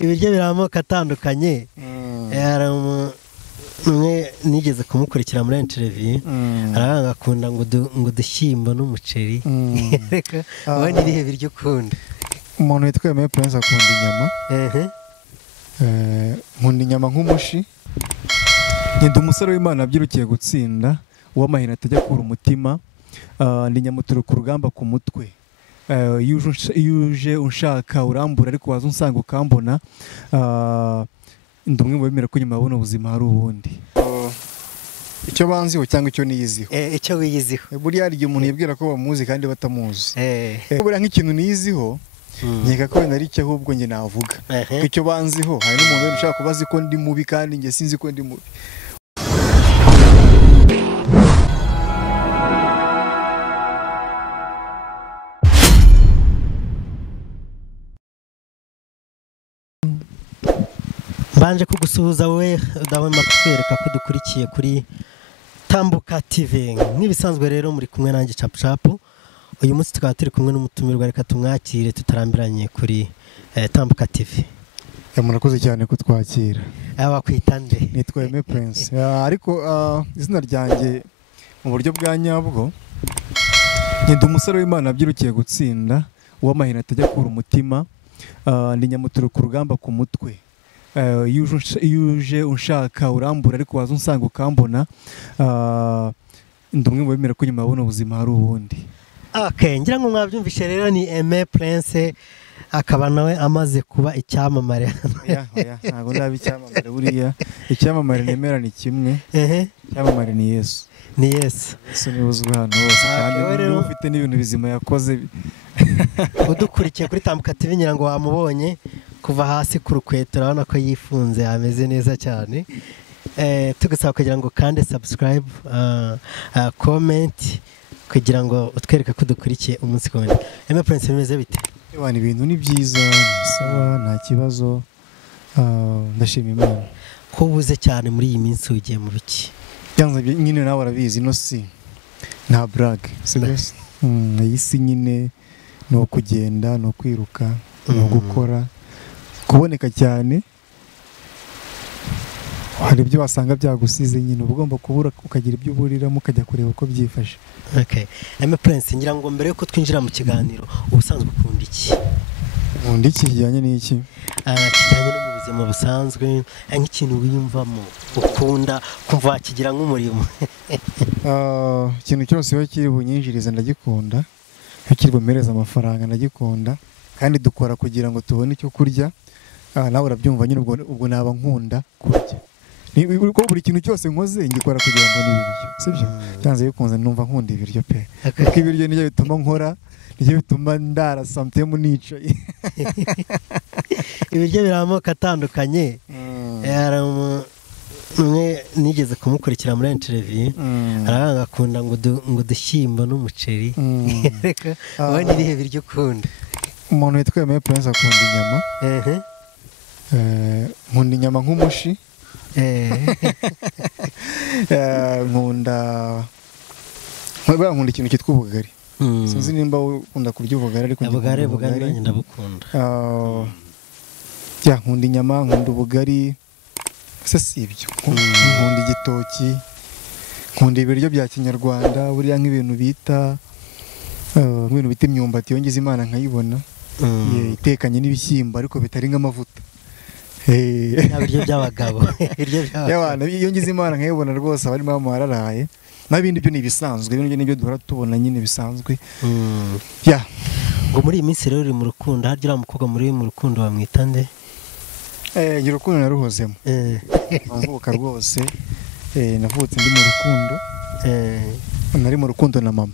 ibiryo biramoka atandukanye. Hari umwe nigeze kumukurikira muri interview aranga akunda ngo dushyimba n'umuceri. Reka wowe nibihe biryo ukunda? Umuntu witwa Aimé Prince akunda inyama. Nkunda inyama nkumushi. Ndi umusore w'Imana abyirukiye gutsinda uw'amahina atajya kura umutima. Ndi nyamutura ku rugamba ku mutwe. Yuje unshaka urambura ariko waza unsanga ukambona. Ndi umwe mu bemera ko nyuma y'ubuno buzima hari ubundi. Icyo banziho cyangwa icyo niyiziho? Icyo wiyiziho. Buriya hari igihe umuntu yibwira ko bamuzi kandi batamuzi. Buriya nk'ikintu niyiziho nkeka ko wenda ari icyo ahubwo njye navuga. Icyo banziho hari n'umuntu wenda ushaka kubaza ko ndi mubi kandi njye sinzi ko ndi mubi. Banje kugusuhuza wowe udahwema kutwereka ko dukurikiye kuri Tambuka TV. Nk'ibisanzwe rero muri kumwe nanjye Chapu. Uyu munsi tukaba turi kumwe n'umutumirwa, reka tumwakire tutarambiranye kuri Tambuka TV. Murakoze cyane kutwakira. Wakwita nde? Nitwa Aimé Prince. Ariko izina ryanjye mu buryo bwa nyabwo ndi umusore w'Imana abyirukiye gutsinda uw'amahina atajya kura umutima. Ndi nyamutura ku rugamba ku mutwe. Yuje unshaka urambura ariko waza unsanga ukambona. Ndi umwe mu bemera ko nyuma y'ubuno buzima hari ubundi. Ngira ngo mwabyumvishe rero ni Aimé Prince, akaba nawe amaze kuba icyamamare. Ntabwo ndaba icyamamare buriya. Icyamamare nemera ni kimwe. Icyamamare ni Yesu. Ni Yesu. Yesu niwe uzwi ahantu hose kandi niwe ufite n'ibintu bizima yakoze. Udukurikiye kuri Tambuka TV ngira ngo wamubonye kuva hasi ku rukweto, urabona ko yifunze ameze neza cyane. Tugusaba kugira ngo kandi subscribe, comment kugira ngo utwereke ko dukurikiye umunsi ku wundi. Aimé Prince bimeze bite? Ibintu ni byiza, ni sawa, nta kibazo. Ndashima Imana. Ko ubuze cyane muri iyi minsi ugiye mu biki? Byanze nyine nawe arabizi no si nta brag. Iyi si nyine no kugenda, no kwiruka, no gukora, kuboneka cyane. Hari ibyo wasanga byagusize nyine ugomba kubura ukagira ibyo uburiramo ukajya kureba uko byifashe. Aimé Prince, ngira ngo mbere yuko twinjira mu kiganiro ubusanzwe ukunda iki? Nkunda iki kijyanye n'iki? Kijyanye no mu buzima busanzwe, nk'ikintu wiyumvamo ukunda kumva wakigira nk'umurimo. Ikintu cyose iyo kiri bunyinjiriza ndagikunda, iyo kiri bumereza amafaranga ndagikunda, kandi dukora kugira ngo tubone icyo kurya. Nawe urabyumva nyine ubwo naba nkunda kurya. Buri kintu cyose nkoze ngikora kugira ngo n'ibiryo, sibyo? Cyanze bikunze numva nkunda ibiryo pe. Kuko ibiryo nibyo bituma nkora, nibyo bituma ndara sometimes nicaye. Ibiryo biramoka atandukanye. Hari umwe nigeze kumukurikira muri interview aranga akunda ngo dushyimba n'umuceri. Reka wowe nibihe biryo ukunda? Umuntu witwa Aimé Prince akunda inyama. Nkunda inyama nkumushi. Nkunda ikintu cyitwa ubugari. Sinzi nimba ukunda kurya ubugari ariko ubugari ndabukunda. Nkunda inyama, nkunda ubugari. Se si ibyo. Nkunda igitoki. Nkunda ibiryo bya Kinyarwanda, buriya nk'ibintu bita imyumbati yongeza Imana nkayibona. Itekanye n'ibishyimbo ariko bitari nk'amavuta. Ibiryo by'abagabo. Iyo ngize Imana nkayibona rwose abari mama wararaye. N'ibindi byo ni ibisanzwe, ibintu nibyo duhora tubona nyine bisanzwe. Ngo muri iyi minsi rero uri mu rukundo, harya uriya mukobwa muri mu rukundo bamwita nde? Ngira urukundo naruhozemo. Mvuka rwose. Navutse ndi mu rukundo. Nari mu rukundo na mama.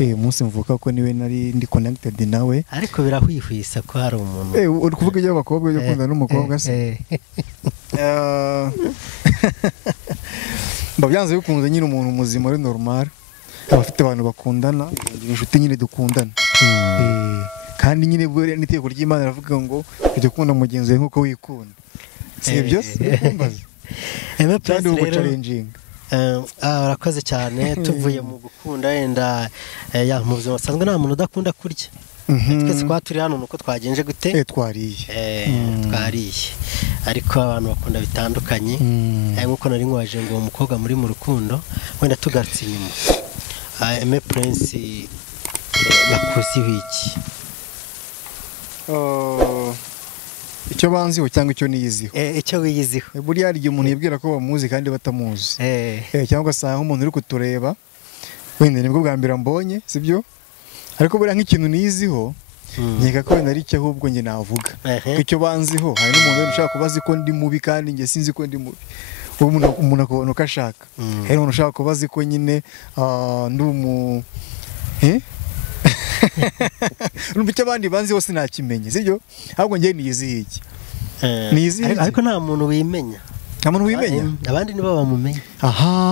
Umunsi mvuka ko niwe nari ndi connected nawe. Ariko birahwihwisa ko hari umuntu. Uri kuvuga ibyo abakobwa byo gukunda n'umukobwa se? Byanze bikunze nyine umuntu muzima ari normal. Abafite abantu bakundana, inshuti nyine dukundana. Kandi nyine buri n'iteko ry'Imana ravuga ngo ujye gukunda mugenzi wawe nkuko wikunda. Si ibyo se? Aimé Prince rero challenging. Urakoze cyane. Tuvuye mu gukunda, yenda mu buzima busanzwe nta muntu udakunda kurya. twese kwa turi hano nuko twagenje gute twariye twariye ariko abantu bakunda bitandukanye nkuko nari nkwaje ngo uwo mukobwa muri mu rukundo wenda tugarutse inyuma Aime Prince bakuzi wiki icyo banziho cyangwa icyo niyiziho icyo wiyiziho buriya hari igihe umuntu yibwira ko bamuzi kandi batamuzi cyangwa se nk'umuntu uri kutureba wenda nibwo bwa mbere mbonye sibyo ariko buriya nk'ikintu niyiziho nkeka ko wenda ari icyo ahubwo njye navuga icyo banziho hari n'umuntu ushaka kubaza ko ndi mubi kandi njye sinzi ko ndi mubi umuntu akabona uko ashaka hari umuntu ushaka kubaza ko nyine ndi umu urumva icyo abandi banzi bose ntakimenye sibyo ahubwo njye niyizihiye iki niyizihiye ariko nta muntu wimenya nta muntu wimenya abandi nibo bamumenya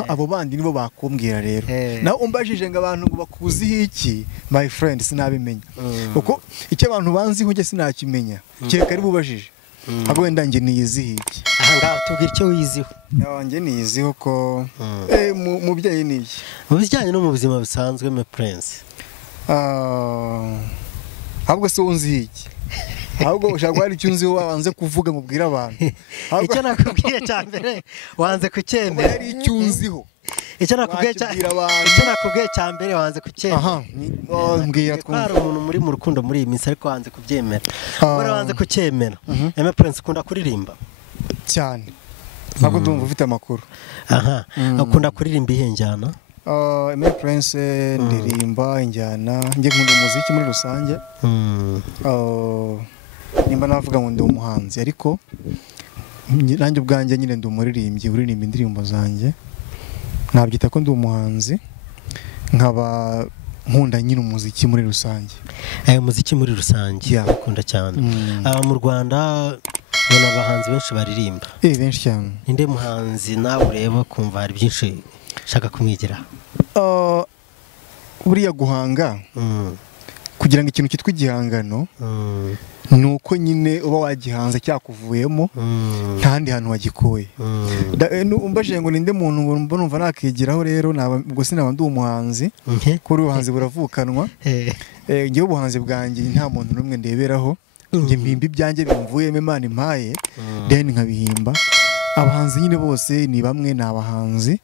abo bandi nibo bakumbwira rero nawe umbajije ngo abantu ngo bakuziho iki my friend sinabimenya kuko icyo abantu banziho njye sinakimenya kereka ari bubajije ahubwo wenda njye niyizihiye iki ngaho tubwira icyo wiyiziho njye niyiziho ko mubyeyi ni iki mu bijyanye no mu buzima busanzwe me Prince ahubwo se wunziho iki ahubwo ushaka ko hari icyo unziho wanze kuvuga ngo ubwire abantu icyo nakubwiye cya mbere wanze kucyemera hari icyo unziho icyo nakubwiye cya mbere wanze kucyemera mbwira twari umuntu muri mu rukundo muri iyi minsi ariko wanze kubyemera ubwo wanze kucyemera Aime Prince ukunda kuririmba cyane ntabwo ndumva ufite amakuru ukunda kuririmba ihe njyana Aime Prince ndirimba injyana njye nkunda umuziki muri rusange nimba navuga ngo ndi umuhanzi ariko nanjye ubwanjye nyine ndi umuririmbyi uririmba indirimbo zanjye nabyita ko ndi umuhanzi nkaba nkunda nyine umuziki muri rusange umuziki muri rusange ukunda cyane mu Rwanda ubona abahanzi benshi baririmba benshi cyane ninde muhanzi nawe ureba kumva hari byinshi shaka kumwigiraho buriya guhanga kugira ngo ikintu cyitwa igihangano ni uko nyine uba wagihanze cyakuvuyemo nta handi hantu wagikuye umbajije ngo ninde muntu ngo mbona numva nakigiraho rero ubwo sinaba ndi umuhanzi kuri ubuhanzi buravukanwa ngewe ubuhanzi bwanjye nta muntu n'umwe ndeberaho njye mpimba ibyanjye bimvuyemo Imana impaye then nkabihimba abahanzi nyine bose ni bamwe ni abahanzi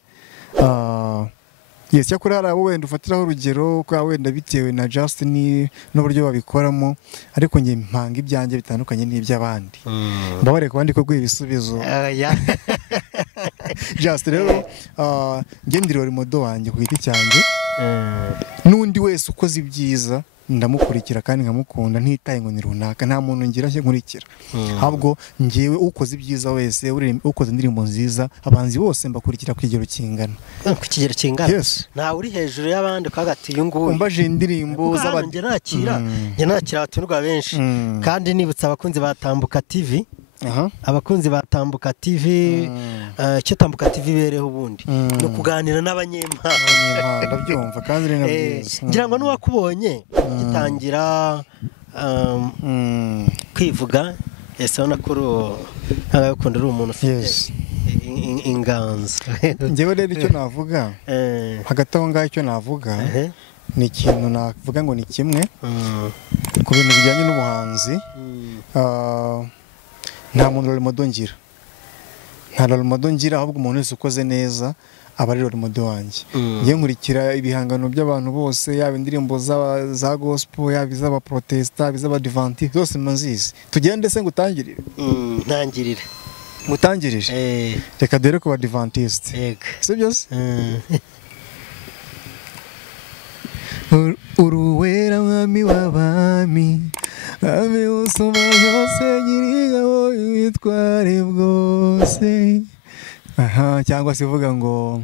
yes cyakora hari abo wenda ufatiraho urugero ko wenda bitewe na Justin n'uburyo babikoramo ariko njye mpanga ibyanjye bitandukanye n'iby'abandi mbabare ku bandi ko guha ibisubizo Just rero njye ndiri modo wanjye ku giti cyanjye n'undi wese ukoze ibyiza ndamukurikira kandi nkamukunda ntitaye ngo ni runaka nta muntu ngira nkurikira ahubwo ngewe ukoze ibyiza wese ukoze indirimbo nziza abanzi bose mbakurikira ku kigero kingana nta uri hejuru y'abandi ko hagati y'unguyu umbaje indirimbo z'abandi njye nakira abatumirwa benshi kandi nibutsa abakunzi batambuka TV abakunzi batambuka TV icyo tambuka TV bereho ubundi no kuganira n'abanyempano ndabyumva kandi ari nabyiza ngira ngo n'uwakubonye gitangira kwivuga ese ubona ko ukunda uri umuntu ufite inganzo njyewe rero icyo navuga hagati aho ngaho icyo navuga ni ikintu navuga ngo ni kimwe ku bintu bijyanye n'ubuhanzi nta muntu role ngira nta role ngira ahubwo umuntu wese ukoze neza aba ari role wanjye njye nkurikira ibihangano by'abantu bose yaba indirimbo za gospel yaba iz'abaprotesta yaba iz'abadivantiste zose nzizi tugende se ngutangirire ntangirire mutangirije reka dore ku badivantiste sibyo se uruwera mwami w'abami ame usoma byose nyir'ingabo ibitware bwose cyangwa se uvuga ngo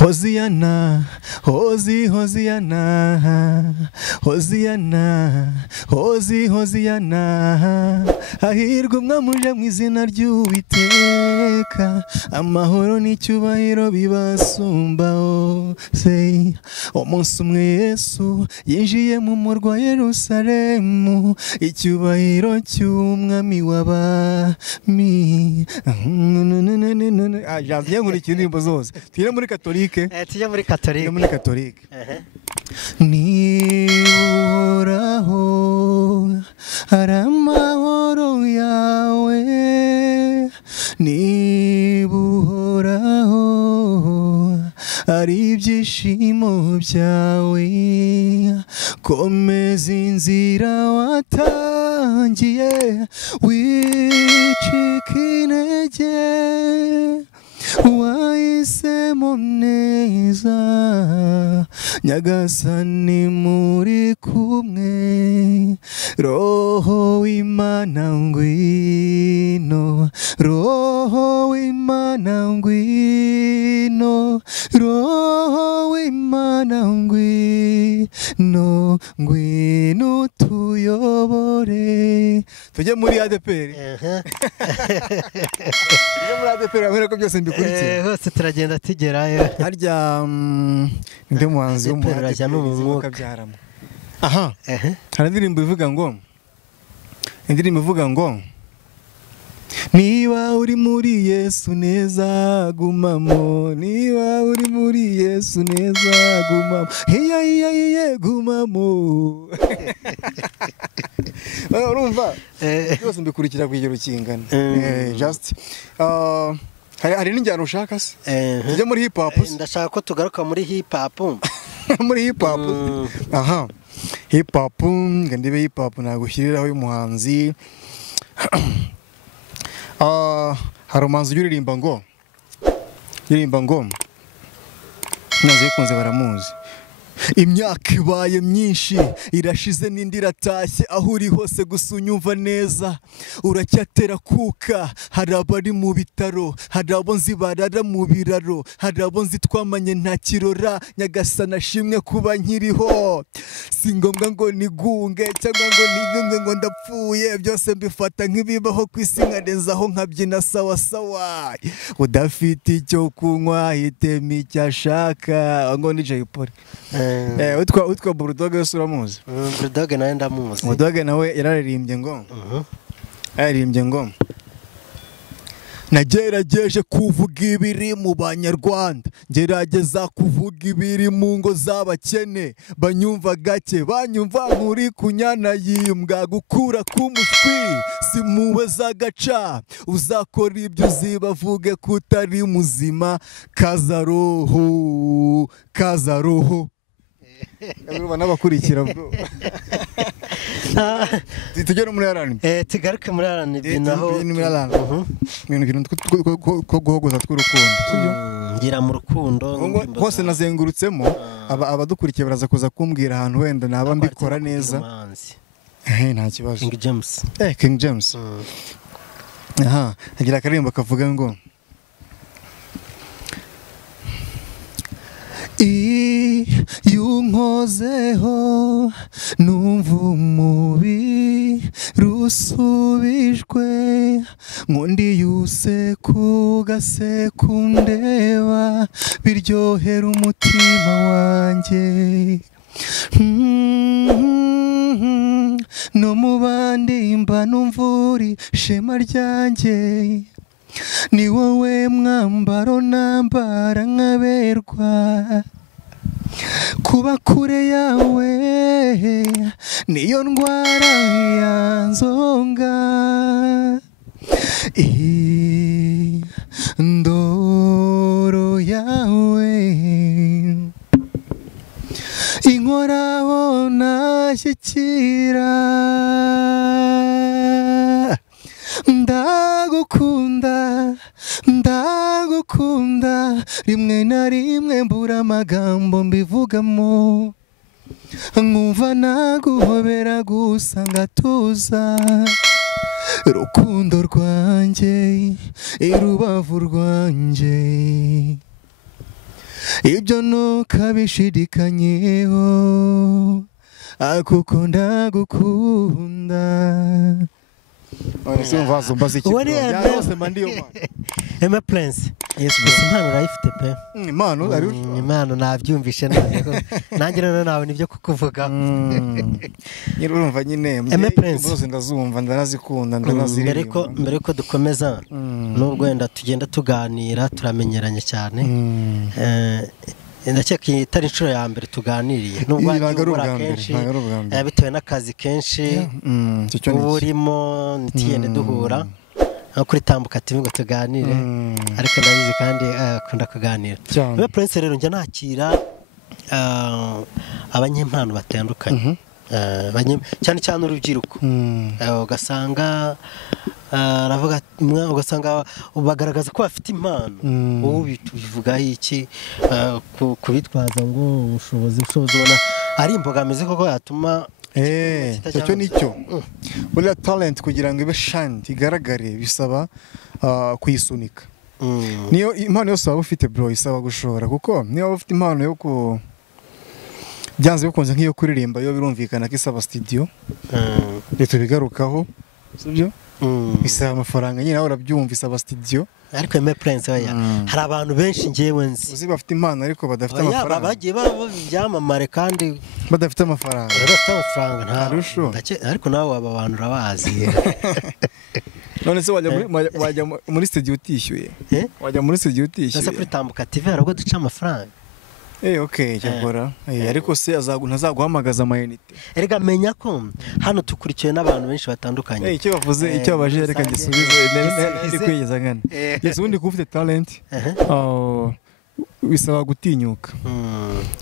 Hoziyana, Hoziyana, Hoziyana, Hoziyana, hahirwa umwamuje mu izina ry'Uwiteka, amahoro n'icyubahiro bibasumbaho. Umunsi umwe Yesu yinjiye mu murwa Yerusalemu, icyubahiro cy'umwami w'abami. Nkurikira indirimbo zose twire muri katolike tujya muri katolike muri katolike nihoraho ari amahoro yawe nibuhoraho ari ibyishimo byawe komeza inzira watangiye wicika intege wahisemo neza nyagasani muri kumwe roho w'Imana ngwino roho w'Imana ngwino roho w'Imana ngwino ngwino tuyobore tujye muri ADPR tujye muri ADPR abera ko byose mbikurikiye hose turagenda tugerayo harya ndi muhanzi w'umuhanda n'umwuka byaramo aha hari indirimbo ivuga ngo niba uri muri Yesu neza gumamo niba uri muri Yesu neza gumamo hiya gumamo urumva byose mbikurikira kugera ukingana just hari n'injyana ushaka se tujye muri hip hop ndashaka ko tugaruka muri hip hop muri hip hop aha hip hop ndibe hip hop nagushyiriraho y'umuhanzi hari umuhanzi uririmba ngo nazo yikunze baramuzi imyaka ibaye myinshi irashize n'indi iratashye aho uri hose gusa unyumva neza uracyatera kuka hari abari mu bitaro hari abo nzi barara mu biraro hari abo nzi twamanye nta kirora nyagasana ashimwe kuba nkiriho si ngombwa ngo nigunge cyangwa ngo nigunge ngo ndapfuye byose mbifata nk'ibibaho ku isi nkarenzaho nkabyina sawa sawa udafite icyo kunywa hitemo icyo ashaka ngo ni Jay Polly utwa Bulldog yose uramuzi Bulldog nawe ndamuzi Bulldog nawe yararirimbye ngo nagerageje kuvuga ibiri mu banyarwanda ngerageza kuvuga ibiri mu ngo z'abakene banyumva gake banyumva nkuri kunyana yimbwa gukura k'umushwi si muwe z'agaca uzakora ibyo uzibavuge kutari muzima kaza roho n'abakurikira bro tugere muri R&B tugaruke muri R&B naho ibintu ko guhogoza tw'urukundo ngira mu rukundo hose nazengurutsemo abadukurikiye baraza kuza kumbwira ahantu wenda naba mbikora neza nta kibazo King James aha agira akaririmbo kavuga ngo yunkozeho numva umubi rusubijwe nkundi yuse kugasekundeba biryohera umutima wanjye no mu bandi mba numvuri shema ryanjye ni wowe mwambaro nambara nkaberwa kuba kure yawe niyo ndwara yanzonga indoro yawe inkoraho nashyikira ndagukunda rimwe na rimwe mbura amagambo mbivugamo nkumva naguhobera gusa ngatuza rukundo rwanjye irubavu rwanjye ibyo ntukabishidikanyeho kuko ndagukunda Emma Prince gusa impano urayifite pe. Impano nabyumvishe noneho nanjye rero nawe nibyo kukuvuga. Urumva nyine bose ndazumva ndarazikunda ndanaziririmba. Mbere yuko dukomeza nubwo wenda tugenda tuganira turamenyeranye cyane, ndakeka itari inshuro ya mbere tuganiriye nubwo ari kenshi bitewe n'akazi kenshi uba urimo ntitugende duhura aho kuri Tambuka TV ngo tuganire, ariko ndabizi kandi akunda kuganira. Prince rero njya nakira abanyempano batandukanye, cyane cyane urubyiruko, ugasanga aravuga ugasanga bagaragaza ko bafite impano. Wowe bivugaho iki kubitwaza ngo ubushobozi ubona ari imbogamizi koko yatuma icyo nicyo buriya talent kugira ngo ibe shine igaragare bisaba kuyisunika. Niyo impano yose waba ufite bro isaba gushora, kuko niyo waba ufite impano yo byanze bikunze nk'iyo kuririmba yo birumvikana ko isaba studio leta bigarukaho, sibyo? Isaba amafaranga nyine, nawe urabyumva isaba studio. Ariko Prince hari abantu benshi ngewe nzi uzi bafite impano ariko badafite amafaranga, bagiye byamamare kandi badafite amafaranga. Ntarusho, ariko nawe aba bantu urabazi. None se wajya muri studio utishyuye? Wajya muri studio utishyuye? Nasa kuri Tambuka TV harabwo duca amafaranga. Okay, cyakora. Ariko se ntazaguhamagaza amayinite. Erega menya ko hano tukurikiye n'abantu benshi batandukanye. Icyo bavuze, icyo baje reka gisubize ndi kwigeza ngana. Yesu undi kufite talent. Bisaba gutinyuka.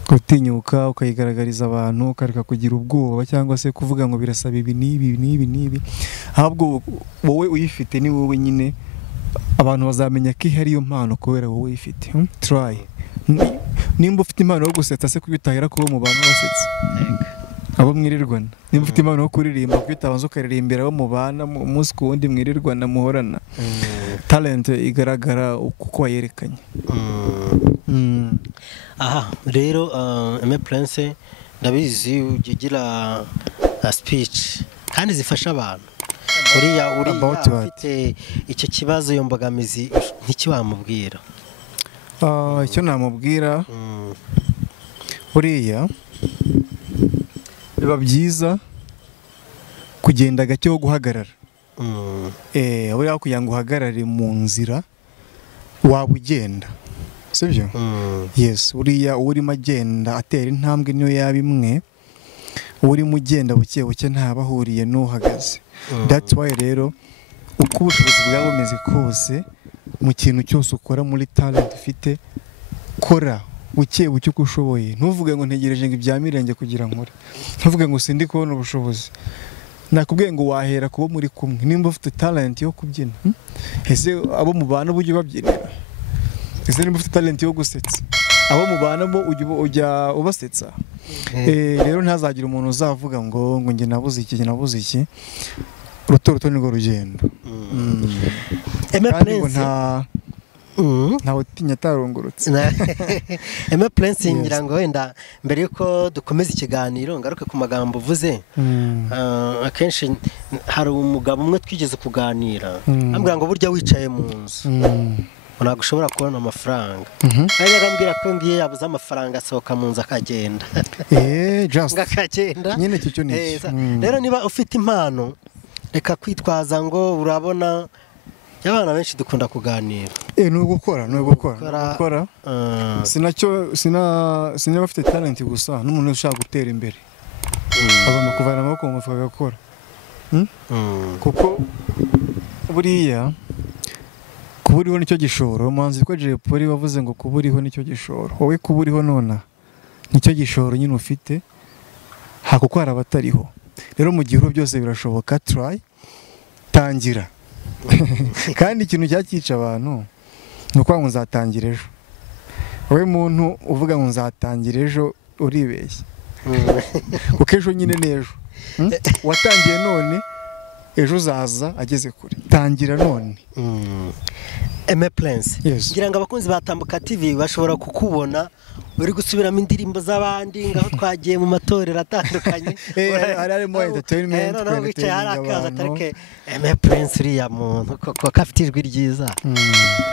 Gutinyuka ukayigaragariza abantu, ukareka kugira ubwoba cyangwa se kuvuga ngo birasaba ibi n'ibi. Ahubwo wowe uyifite ni wowe nyine abantu bazamenya ko ihari iyo mpano kubera wowe uyifite. Try. Nimba ufite impano yo gusetsa se kubitahira kuba mu bantu basetsa abo mwirirwana. Nimba ufite impano yo kuririmba kubitabanza ukaririmbira abo mubana umunsi ku wundi mwirirwana muhorana. Talent igaragara uko wayerekanye. Aha rero Prince ndabizi ugira speech kandi zifasha abantu. Uriya ufite icyo kibazo yo mbogamizi nk'iki wamubwira? Icyo namubwira buriya biba byiza kugenda gake ho guhagarara. Buriya kugira ngo uhagarare mu nzira waba ugenda, sibyo? Yes, uriya urimo agenda atera intambwe niyo yaba imwe, urimo ugenda buke buke ntabahuriye n'uhagaze. That's why rero uko ubushobozi bwawe bumeze kose mu kintu cyose ukora muri talent ufite, kora buke buke uko ushoboye. Ntuvuge ngo ntegereje ngo ibya mirenge kugira nkore, ntuvuge ngo sindi kubona ubushobozi. Nakubwiye ngo wahera kubo muri kumwe. Nimba ufite talent yo kubyina, ese abo mubana bujye babyinira? Ese nimba ufite talent yo gusetsa, abo mubana bo ujya ubasetsa? Rero ntazagira umuntu uzavuga ngo nge nabuze iki. Ruto nirwo rugendo. Ntawe utinya atarungurutse. Prince ngira ngo wenda mbere yuko dukomeza ikiganiro ngaruke ku magambo uvuze. Akenshi hari umugabo umwe twigeze kuganira ambwira ngo burya wicaye mu nzu ntabwo ushobora kubona amafaranga. Arambwira ko ngiye yabuze amafaranga asohoka mu nzu akagenda. Akagenda nyine cyo ni. Rero niba ufite impano reka kwitwaza ngo urabona abana benshi dukunda kuganira. Ni ugukora. Sina bafite talent gusa, n'umuntu ushaka gutera imbere agomba kuvana amaboko mu mufuka agakora. Kuko buriya kuba uriho nicyo gishoro. Umuhanzi ko Jay Polly wavuze ngo kuba uriho nicyo gishoro. Wowe kuba uriho nona nicyo gishoro nyine ufite, kuko hari abatariho. Rero mu gihe byose birashoboka, try, tangira. Kandi ikintu cyakica abantu ni uko ngo nzatangira ejo. Wowe muntu uvuga ngo nzatangira ejo uribeshya, kuko ejo nyine n'ejo. Watangiye none ejo uzaza ageze kure. Tangira none. Aime Prince ngira ngo abakunzi batambuka TV bashobora kukubona uri gusubiramo indirimbo z'abandi ngaho twagiye mu matorero atandukanye harimo entertainment kwenetarike Aime Prince uriya muntu ko afite ijwi ryiza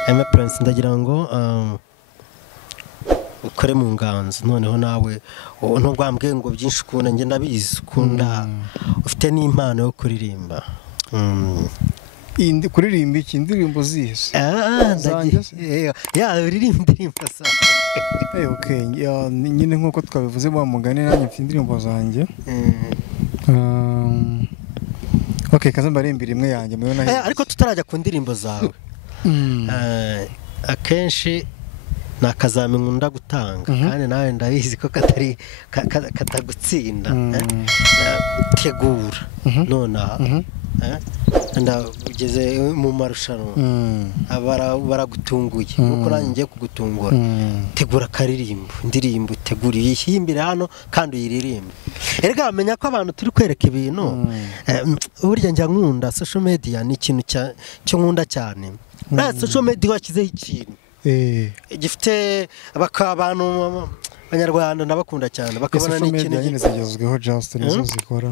Aime Prince ndagira ngo ukore mu nganzo noneho nawe ntubwambwe ngo byinshi ukunda njye ndabizi ukunda ufite n'impano yo kuririmba kuririmba iki indirimbo zihise uririmba indirimbo nyine nk'uko twabivuze wa mugani nanjye mfite indirimbo zanjye kaza mbarimbira imwe yanjye ariko tutarajya ku ndirimbo zawe akenshi ni akazami nkunda gutanga kandi nawe ndabizi ko katagutsinda tegura nonaha ndageze mu marushanwa baragutunguye nuko nanjye ngiye kugutungura tegura akaririmbo indirimbo tegura iyihimbire hano kandi uyiririmbe erega bamenya ko abantu turi kwereka ibintu burya njya nkunda social media ni ikintu cyo nkunda cyane social media washyizeho ikintu gifite abantu abanyarwanda ndabakunda cyane bakabona n'ikintu nyine zigezweho just nizo zikora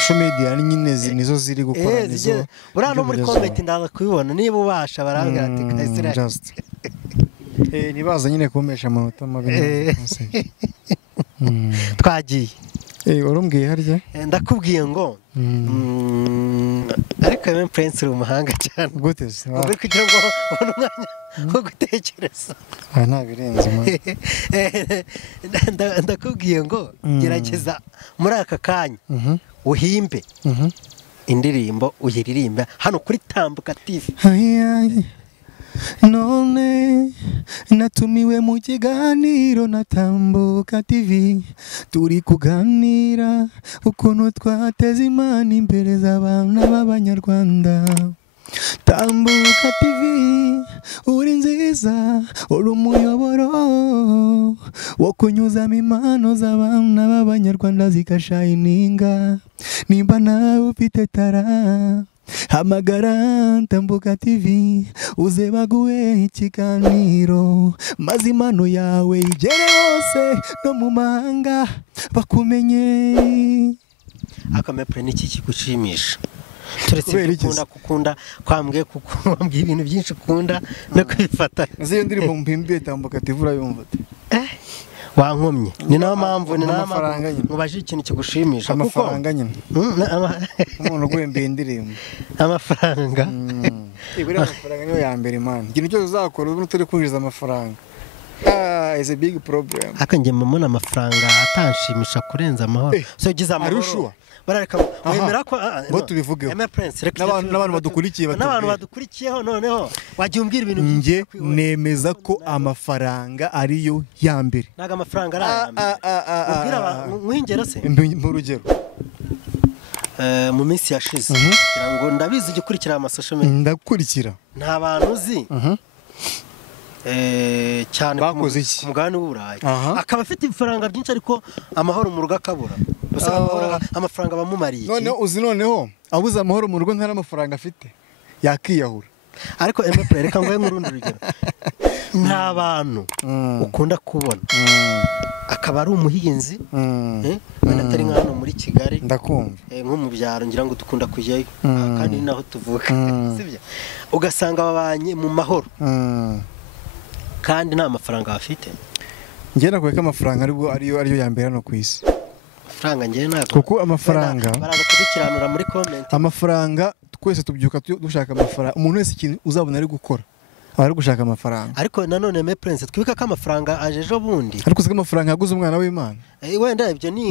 social media nyine nizo ziri gukora nizo urano muri comment ndaza kubibona niba ubasha barambwira ati Kayisire just nibaza nyine kumesha amanota mabi twagiye urumbwiye harya ndakubwiye ngo ariko Aime Prince uri umuhanga cyane gute se uri kugira ngo ubone umwanya wo gutekereza nta birenze ndakubwiye ngo gerageza muri aka kanya uhimbe indirimbo uyiririmba hano kuri Tambuka TV none natumiwe mu kiganiro na Tambuka TV turi kuganira ukuntu twateza Imana imbere z'abana b'abanyarwanda Tambuka TV uri nziza uri umuyoboro wo kunyuzamo impano z'abana b'abanyarwanda zigashayininga nimba nawe ufite tara hamagara Tambuka TV uze baguhe ikiganiro maze impano yawe igere hose no mu mahanga bakumenye Aime Prince niki kigushimisha turetse kukunda kwambwiye kukwambwiye ibintu byinshi ukunda no kwifata izo ndirimbo mpimbiye Tambuka TV urayumva wankomye ni nayo mpamvu mubaje ikintu kigushimisha amafaranga nyine umuntu ugwembeye indirimbo amafaranga ibura amafaranga niyo ya mbere man ikintu cyose uzakora ubu turi kwinjiza amafaranga is a big problem akanjye mumona amafaranga atanshimisha kurenza amahoro so giza amahoro barareka wemera ko bo tubivugeho Aime Prince n'abantu badukurikiyeho noneho wagiye umbwira ibintu nge nemeza ko amafaranga ariyo ya mbere naga amafaranga ubwira mwingero se mu rugero mu minsi yashize kugira ngo ndabizi igikurikira amasosho media ndakurikira nta bantu uzi cyane bakoze iki ku mugabane w'Uburayi akaba afite ifaranga byinshi ariko amahoro mu rugo akabura amafaranga bamumariye noneho uzi noneho abuze amahoro mu rugo nta n'amafaranga afite yakiyahura ariko Aime Prince reka ngoye nk'urundi rugero nta bantu ukunda kubona akaba ari umuhinzi wenda atari nka hano muri Kigali ndakumva nko mu byaro ngira ngo dukunda kujyayo kandi naho tuvuka sibyo ugasanga babanye mu mahoro kandi nta mafaranga bafite njye nakuye ko amafaranga ariyo ya mbere hano ku isi amafaranga njye ntabwo kuko amafaranga baraza kudukiranura muri comment amafaranga twese tubyuka dushaka amafaranga umuntu wese ikintu uzabona ari gukora aba ari gushaka amafaranga ariko nanone Aime Prince twibika ko amafaranga ajejo bundi ariko uzi ko amafaranga yaguze umwana w'Imana wenda ibyo ni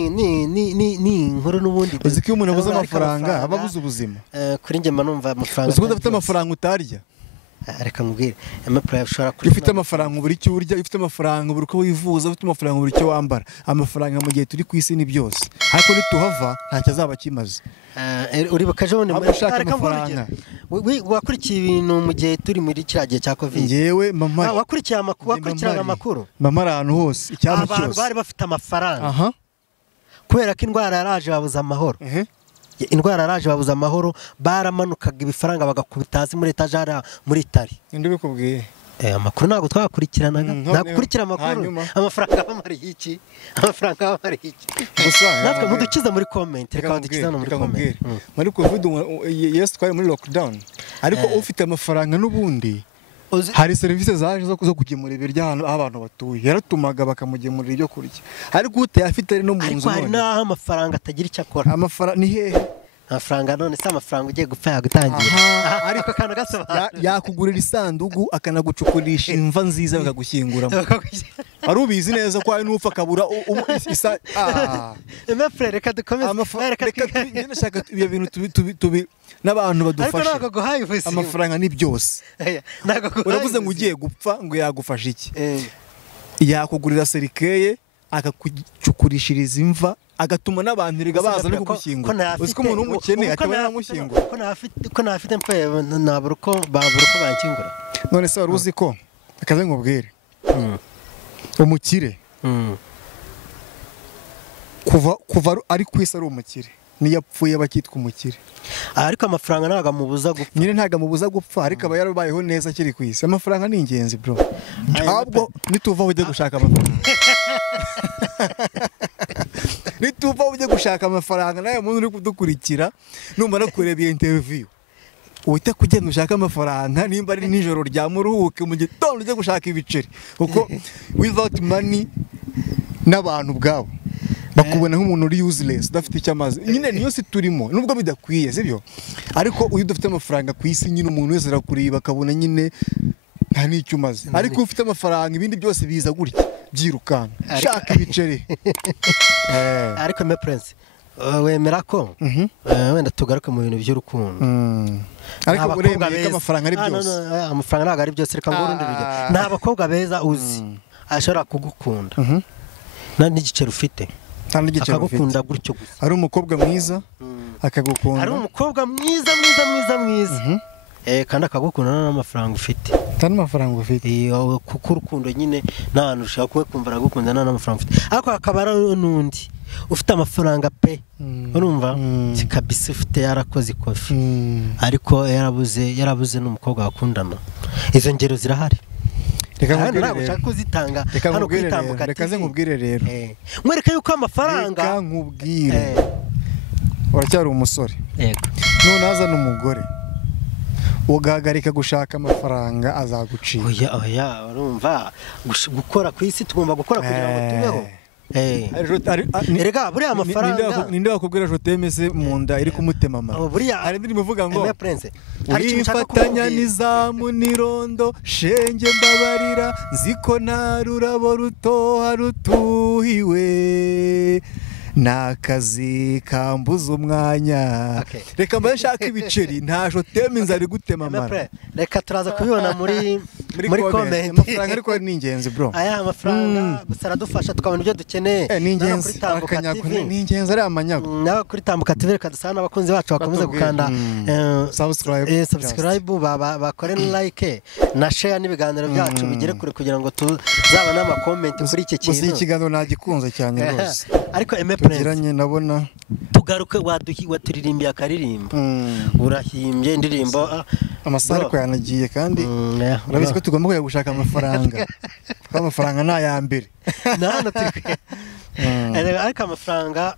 inkuru n'ubundi uzi ko umuntu abuze amafaranga aba abuze ubuzima kuri njye mba numva amafaranga uzi ko udafite amafaranga utarya reka nkubwire Aime Prince ushobora kuri ufite amafaranga ubura icyo urya ufite amafaranga ubura uko wivuza ufite amafaranga ubura icyo wambara amafaranga mu gihe turi ku isi ni byose ariko nituhava ntacyo azaba kimaze uribuka ejo bundi ushaka amafaranga wakurikiye ibintu mu gihe turi muri kiriya gihe cya covid ngewe mama wakurikiye amakuru mama ahantu hose icyama cyose abantu bari bafite amafaranga kubera ko indwara yaraje babuze amahoro indwara yaraje babuza amahoro baramanukaga ibifaranga bagakubita hasi muri etajari muri Itali. Indi bikubwiye amakuru ntabwo twakurikiranaga nakurikira amakuru amafaranga bamariye iki amafaranga bamariye iki gusa natwe mudukiza muri comment reka badukiza no muri comment muri covid yes twari muri lockdown ariko ufite amafaranga n'ubundi hari serivisi zaje zo kugemura ibiryo ahantu abantu batuye yaratumaga bakamugemurira ibyo kurya ariko utayafite ari no mu nzu ariko hari naho amafaranga atagira icyo akora amafaranga ni hehe amafaranga none se amafaranga ugiye gupfa yagutangira ariko kana gasobanura yakugurira isandugu akanagucukurisha imva nziza bakagushyinguramo arubizi neza ko ari n'upfa kabura isa frère reka dukomeze reka ndashaka ibyo bintu n'abantu badufasha amafaranga ni byose uravuze ngo ugiye gupfa ngo yagufasha iki yakugurira serikeye akakucukurishiriza imva agatuma n'abantu riga baza no kugushyingura uzi ko umuntu w'umukene ataba yamushyingura ko nafite mpfe nabura uko banshyingura none se wari uzi ko akaze nkubwire umukire kuva ari ku isi ari umukire niyo apfuye bakitwa umukire ariko amafaranga ntago amubuza gupfa nyine ntago amubuza gupfa ariko aba yarabayeho neza akiri ku isi amafaranga ni ingenzi bro ahubwo nituva ujye gushaka amafaranga nituva ujye gushaka amafaranga nawe muntu uri kudukurikira numara kureba iyi interview uhita kugenda ushaka amafaranga nimba ari nijoro rya muruhuke mu gitondo ujye gushaka ibiceri kuko without money n'abantu ubwabo bakubona nk'umuntu uri useless udafite icyo amazi nyine niyo si turimo nubwo bidakwiye sibyo ariko uyu dufite amafaranga ku isi nyine umuntu wese arakureba akabona nyine nta n'icyo umaze ariko ufite amafaranga ibindi byose biza gutya byirukana shaka ibiceri ariko me prince wemera ko wenda tugaruke mu bintu by'urukundo ariko uremeye ko amafaranga ari byose amafaranga ntabwo ari byose reka ngo urundi rugero nta bakobwa beza uzi ashobora kugukunda nta n'igiceri ufite akagukunda gutyo gusa ari umukobwa mwiza akagukunda ari umukobwa mwiza kandi akagukunda n'amafaranga ufite kandi amafaranga ufite kuko urukundo nyine nta hantu ushaka kuba kumva aragukunda nta n'amafaranga ufite ariko hakaba ari n'undi ufite amafaranga pe urumva kabisa ufite yarakoze ikofi ariko yarabuze n'umukobwa bakundana izo ngero zirahari ntabwo ushaka kuzitanga hano kwitambuka reka ze nkubwire rero mwereke yuko amafaranga reka nkubwire uracyari umusore yego none azana umugore ugahagarika gushaka amafaranga azagucika oya urumva gukora ku isi tugomba gukora kugira ngo tubeho erega buriya amafaranga ninde wakubwira ejo temeze mu nda iri kumutema amara hari indirimbo ivuga ngo urifatanya n'izamu n'irondo shenge mbabarira nziko nta rurabo rutoha rutuhiwe n'akazi kambuza umwanya reka mbaye nshaka ibiceri ntajo teme inzara igutema amara reka turaza kubibona muri comment amafaranga ariko ni ingenzi bro aya amafaranga gusa aradufasha tukabona ibyo dukeneye ni ingenzi ni ingenzi ari amanyago nawe kuri Tambuka TV reka dusana abakunzi bacu bakomeze gukanda subscribe bakore like na share n'ibiganiro byacu bigere kure kugira ngo tuzabone ama comment kuri iki kintu gusa ikiganiro nagikunze cyane rwose ariko tugiranye nabona tugaruke waturirimbiye akaririmba urahimbye indirimbo amasaha ko yanagiye kandi urabizi ko tugomba kujya gushaka amafaranga kuko amafaranga ni aya mbere hano ariko amafaranga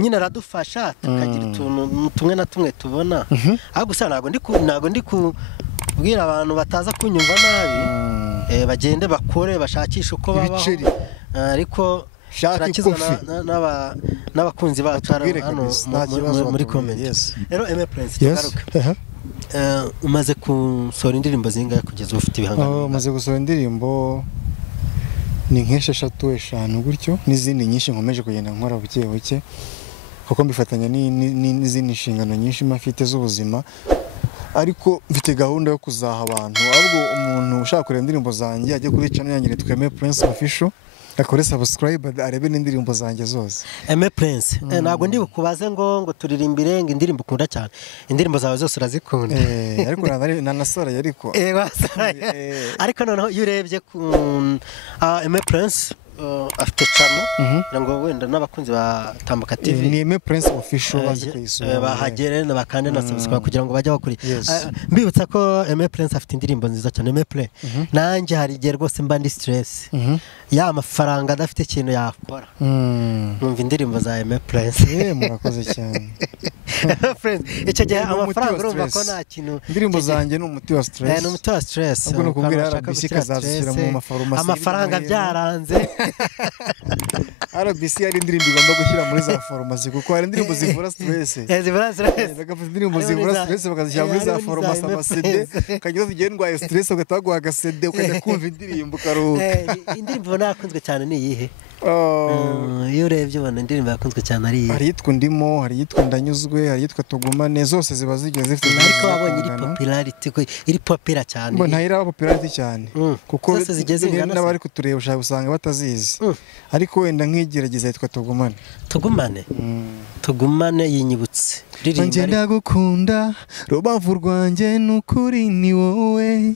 nyine aradufasha tukagira utuntu tumwe na tumwe tubona ariko gusa ntabwo ndi kubwira abantu bataza kunyumva nabi bagende bakore bashakishe uko babaho ariko turakizwa n'abakunzi bacu hano muri comment rero Prince tugaruke umaze gusohora indirimbo zingahe kugeza ufite ibihangano umaze gusohora indirimbo ni nk'esheshatu eshanu gutyo n'izindi nyinshi nkomeje kugenda nkora buke buke kuko mbifatanya n'izindi nshingano nyinshi mafite z'ubuzima ariko mfite gahunda yo kuzaha abantu ahubwo umuntu ushaka kureba indirimbo zanjye ajya kuri channel yanjye tweme Prince Official akore subscribe arebe n'indirimbo zanjye zose Prince ntabwo ndi bukubaze ngo turirimbire ngo indirimbo ukunda cyane indirimbo zawe zose urazikunda ariko nanasaraye ariko ariko noneho iyo urebye ku Prince afite channel ngo wenda n'abakunzi batambuka TV ni Aime Prince official bazi kuyisura bahagere bakande na subscribe kugira ngo bajye bakuri mbibutsa ko Aime Prince afite indirimbo nziza cyane Aime Play nanjye hari igihe rwose mba ndi stress ya mafaranga adafite ikintu yakora numva indirimbo za Aime Prince murakoze cyane icyo gihe amafaranga urumva ko nta kintu indirimbo zanjye ni umuti wa stress ni umuti wa stress ubwo no kubwira RBC kazazishyira mu mafarumasi amafaranga byaranze RBC ari indirimbo igomba gushyira muri za farumasi kuko hari indirimbo zivura stress zivura stress bagafata indirimbo zivura stress bakazishyira muri za farumasi amasede ukagira ugiye ndwaye stress ugataguha agasede ukajya kumva indirimbo karuhuka indirimbo nakunzwe cyane ni iyihe iyo urebye ubona indirimbo yakunzwe cyane ari hari yitwa ndimo hari yitwa ndanyuzwe hari yitwa tugumane zose ziba zigiye zifite ariko wabonye iri popularity iri popular cyane mbona iri popularity cyane kuko n'abari kutureba ushaka gusanga batazizi ariko wenda nk'igerageza yitwa tugumane yinyibutse ngenda gukunda rubavu rwanjye n'ukuri ni wowe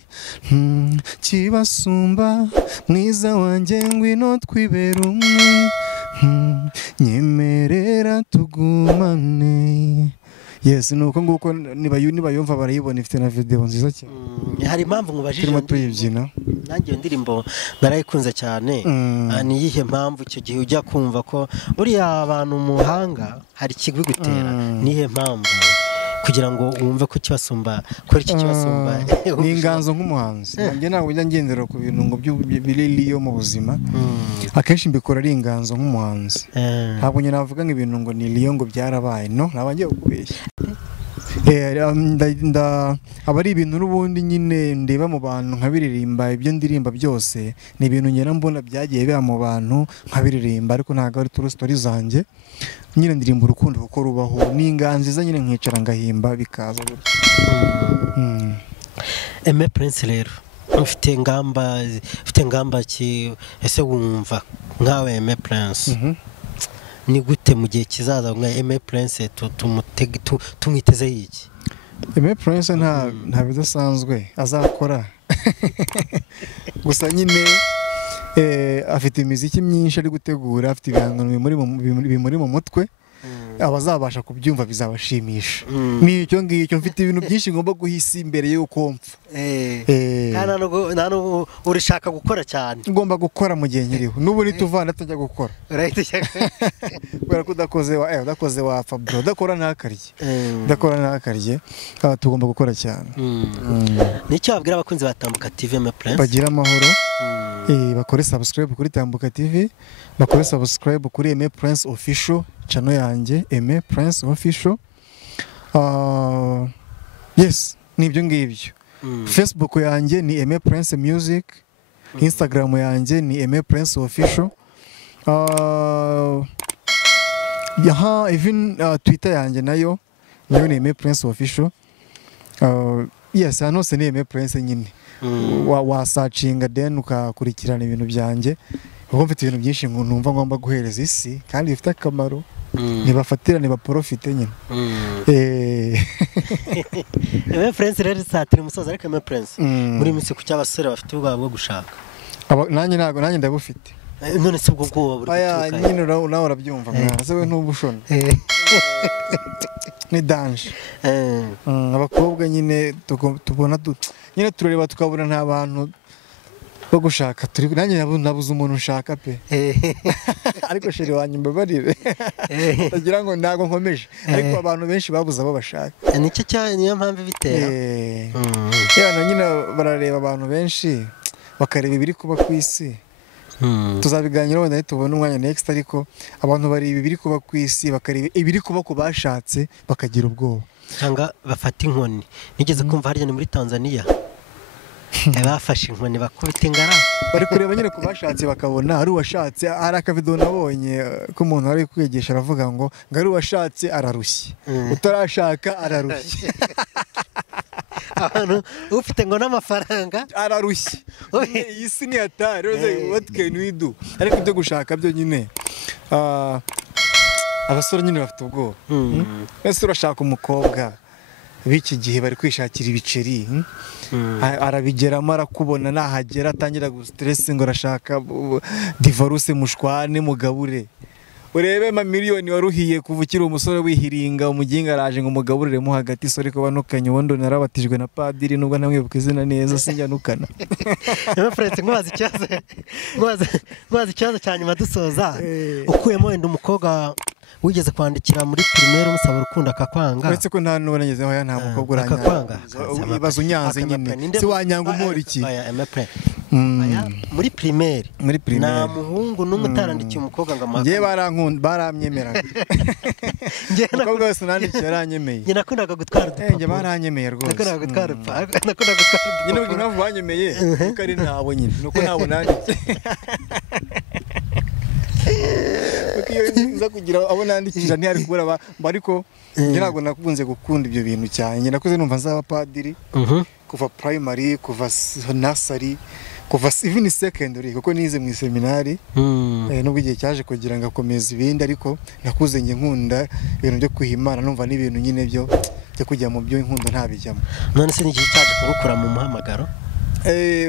kibasumba mwiza wanjye ngwino twibera umwe nyemerera tugumane yes nuko nguko nibayumva barayibona ifite na video nziza cyane hari impamvu nkubajije turimo tuyibyina nanjye ndirimbo narayikunze cyane ni yihe mpamvu icyo gihe ujya kumva ko buriya abantu muhanga hari kigwi gutera nihe mpamvu kugira ngo wumve ko kibasumba kuri iki kibasumba ni inganzo nk'umuhanzi nanjye ntabwo njya ngendera ku bintu ngo biriliyo mu buzima akenshi mbikora ari inganzo nk'umuhanzi ntabwo nyine navuga ngo ibintu ngo ni liyo ngo byarabaye no nabangiye kubeshya aba ari ibintu n'ubundi nyine ndeba mu bantu nkabiririmba ibyo ndirimba byose ni ibintu ngera mbona byagiye biba mu bantu nkabiririmba ariko ntabwo ari true story zanjye nyine ndirimba urukundo kuko rubaho ni inganziza nyine nkicara ngahimba bikaza gutya Aime Prince rero ufite ingamba ki ese wumva nkawe Aime Prince ni gute mu gihe kizaza nka Aime Prince tumwiteze iki Aime Prince nta bidasanzwe azakora gusa nyine afite imiziki myinshi ari gutegura afite ibihangano bimuri mu mutwe abazabasha kubyumva bizabashimisha ni icyo ngicyo mfite ibintu byinshi ngomba guhisa imbere y'uko mpfa kandi urishaka gukora cyane ngomba gukora mu gihe nkiriho n'ubu nituvana atajya gukora kubera ko udakoze wapfa bro udakora ntakarye tugomba gukora cyane nicyo wabwira abakunzi batambuka TV Aime Prince bagira amahoro bakore subscribe kuri Tambuka TV bakore subscribe kuri Aime Prince official channel yanjye Aime Prince official yes nibyo ngibyo Facebook yanjye ni Aime Prince music Instagram yanjye ni Aime Prince official even Twitter yanjye nayo ni Aime Prince official yes hano se ni Aime Prince nyine wasacinga then ukakurikirana ibintu byanjye kuko mfite ibintu byinshi numva ngomba guhereza isi kandi bifite akamaro nibafatirane baprofite nyine Aime Prince rero satira umusoza ariko Aime Prince muri minsi ku cy'abasore bafite ubwoba bwo gushaka nanjye ndabufite none se ubwo bwoba buri guturuka nyine nawe urabyumva mwana se we ntubushona ni danje abakobwa nyine tubona nyine turareba tukabona nta bantu bo gushaka nanjye nabuze umuntu ushaka pe ariko sheri wanjye mbabarire ndagira ngo ntago nkomeje ariko abantu benshi babuze abo bashaka niyo mpamvu bitera nyine barareba abantu benshi bakareba ibiri kuba ku isi tuzabiganiraho wenda tubona umwanya next ariko abantu bari ibiri kuba ku isi bakareba ibiri kuba ku bashatse bakagira ubwoba cyangwa bafata inkoni nigeze kumva harya ni muri Tanzania bafashe inkoni bakubita ingara bari kureba nyine ku bashatse bakabona ari uwashatse hari akavido nabonye ko umuntu ari kwigisha aravuga ngo ari uwashatse ararushye utarashaka ararushye abantu ufite ngo n'amafaranga ararushye iyi si ni hatari what can we do ariko ibyo gushaka byo nyine abasore nyine bafite ubwoba ese urashaka umukobwa biki gihe bari kwishakira ibiceri arabigeramo arakubona nahagera atangira gustress ngo arashaka divorce mushwane mugabure urebe miliyoni waruhiye kuva ukiri umusore wihiringa umuginga araje ngo umugaburiremo hagati sore ko banukanye wondo narabatijwe na padiri nubwo namwibuka izina neza sinjyanukana Reference ngwazi cyazo cyanyuma dusoza ukuyemo wenda umukobwa wigeze kwandikira muri primaire umusaba urukundo akakwanga uretse ko nta nubwo nageze aho nta mukobwa uranyanga ibibazo unyanze nyine si wanyanga umora iki muri primaire nta muhungu n'umwe utarandikiye umukobwa ngo amaka ngiye baramyemeraga umukobwa wese nandikiye yaranyemeye njye nakundaga gutwara udupapuro njye baranyemeye rwose nakundaga gutwara nyine ubwo impamvu banyemeye kuko ari ntabo nyine nuko nabo nanditse nza kugira abo nandikira ntiyari kubura ariko ntabwo nakunze gukunda ibyo bintu cyane nakuze numva nzaba padiri kuva primary kuva nursery kuva even secondary kuko nize mu seminari nubwo igihe cyaje kugira ngo akomeze ibindi ariko nakuze nge nkunda ibintu byo kwihimana numva n'ibintu nyine byo kujya mu byo inkunda ntabijyamo none se n'igihe cyaje kugukura mu muhamagaro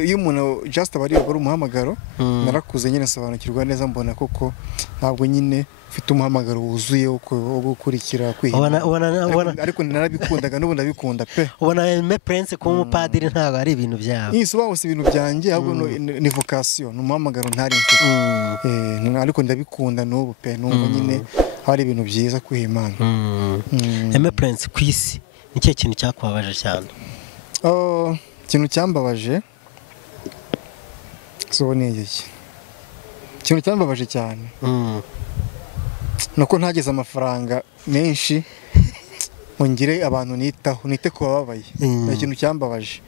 iyo umuntu just abari umuhamagaro narakuze nyine sobanukirwa neza mbona koko ntabwo nyine ufite umuhamagaro wuzuye wo gukurikira kwihimana ariko narabikundaga n'ubu ndabikunda pe ubona me prince kuba umupadiri ntabwo ari ibintu byawe suba wose ibintu byanjye ahubwo ni vocation ni umuhamagaro ntari mfite ariko ndabikunda n'ubu pe numva nyine hari ibintu byiza kwihimana me prince ku isi ni cyo kintu cyakubabaje cyane ikintu cyambabaje ikintu cyambabaje cyane nuko ntageze amafaranga menshi ngo ngire abantu nite ku bababaye ni ikintu cyambabaje